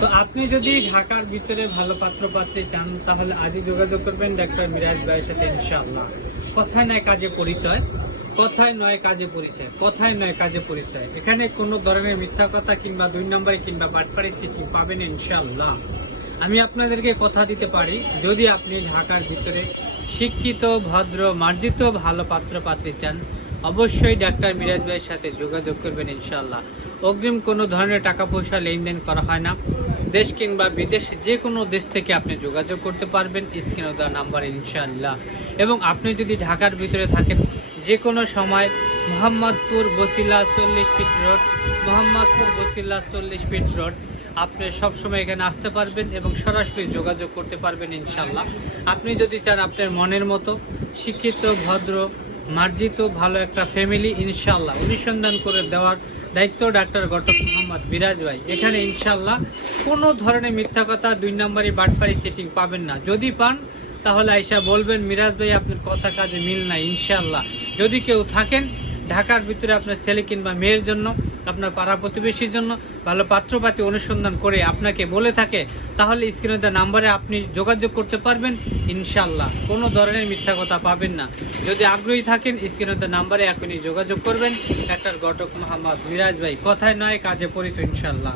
তো আপনি যদি ঢাকার ভিতরে ভালো পাত্র পাত্রী চান তাহলে আজই যোগাযোগ করবেন ডাক্তার মিরাজ ভাইয়ের সাথে ইনশাআল্লাহ। কথায় নয় কাজে পরিচয়, কথায় নয় কাজে পরিচয়, কথায় নয় কাজে পরিচয়। এখানে কোনো ধরনের মিথ্যা কথা কিংবা 2 নম্বরে কিংবা বাটপাড়ি চিঠি পাবেন ইনশাআল্লাহ। আমি আপনাদেরকে কথা দিতে পারি, যদি আপনি ঢাকার ভিতরে শিক্ষিত ভদ্র মার্জিত ভালো পাত্র পাত্রী চান অবশ্যই ডাক্তার মিরাজ ভাইয়ের সাথে যোগাযোগ করবেন ইনশাআল্লাহ। অগ্রিম কোনো ধরনের টাকা পয়সা লেনদেন করা হয় না। দেশ কিংবা বিদেশ যে কোনো দেশ থেকে আপনি যোগাযোগ করতে পারবেন স্ক্রিনে দেওয়া নাম্বারে ইনশাআল্লাহ। এবং আপনি যদি ঢাকার ভিতরে থাকেন যে কোনো সময় Mohammadpur Basila 40 fit road, Mohammadpur Basila 40 fit road, আপনি সবসময় এখানে আসতে পারবেন এবং সরাসরি যোগাযোগ করতে পারবেন ইনশাআল্লাহ। আপনি যদি চান আপনার মনের মতো শিক্ষিত ভদ্র মার্জিত ভালো একটা ফ্যামিলি ইনশাআল্লাহ অনুসন্ধান করে দেওয়ার দায়িত্ব ডাক্তার ঘটক মোহাম্মদ মিরাজ ভাই। এখানে ইনশাআল্লাহ কোনো ধরনের মিথ্যা কথা 2 নম্বরই বাটপাড়ি সেটিং পাবেন না। যদি পান তাহলে আইসা বলবেন মিরাজ ভাই আপনার কথা কাজে মিল নাই ইনশাআল্লাহ। যদি কেউ থাকেন ঢাকার ভিতরে আপনার ছেলে কিংবা মেয়ের জন্য, আপনার পাড়া প্রতিবেশীর জন্য ভালো পাত্রপাতি অনুসন্ধান করে আপনাকে বলে থাকে তাহলে স্ক্রিনে দেওয়া নাম্বারে আপনি যোগাযোগ করতে পারবেন ইনশাআল্লাহ। কোনো ধরনের মিথ্যা কথা পাবেন না। যদি আগ্রহী থাকেন স্ক্রিনে দেওয়া নাম্বারে এখনই যোগাযোগ করবেন ডাক্তার ঘটক মোহাম্মদ মিরাজ ভাই। কথায় নয় কাজে পরিচয় ইনশাআল্লাহ।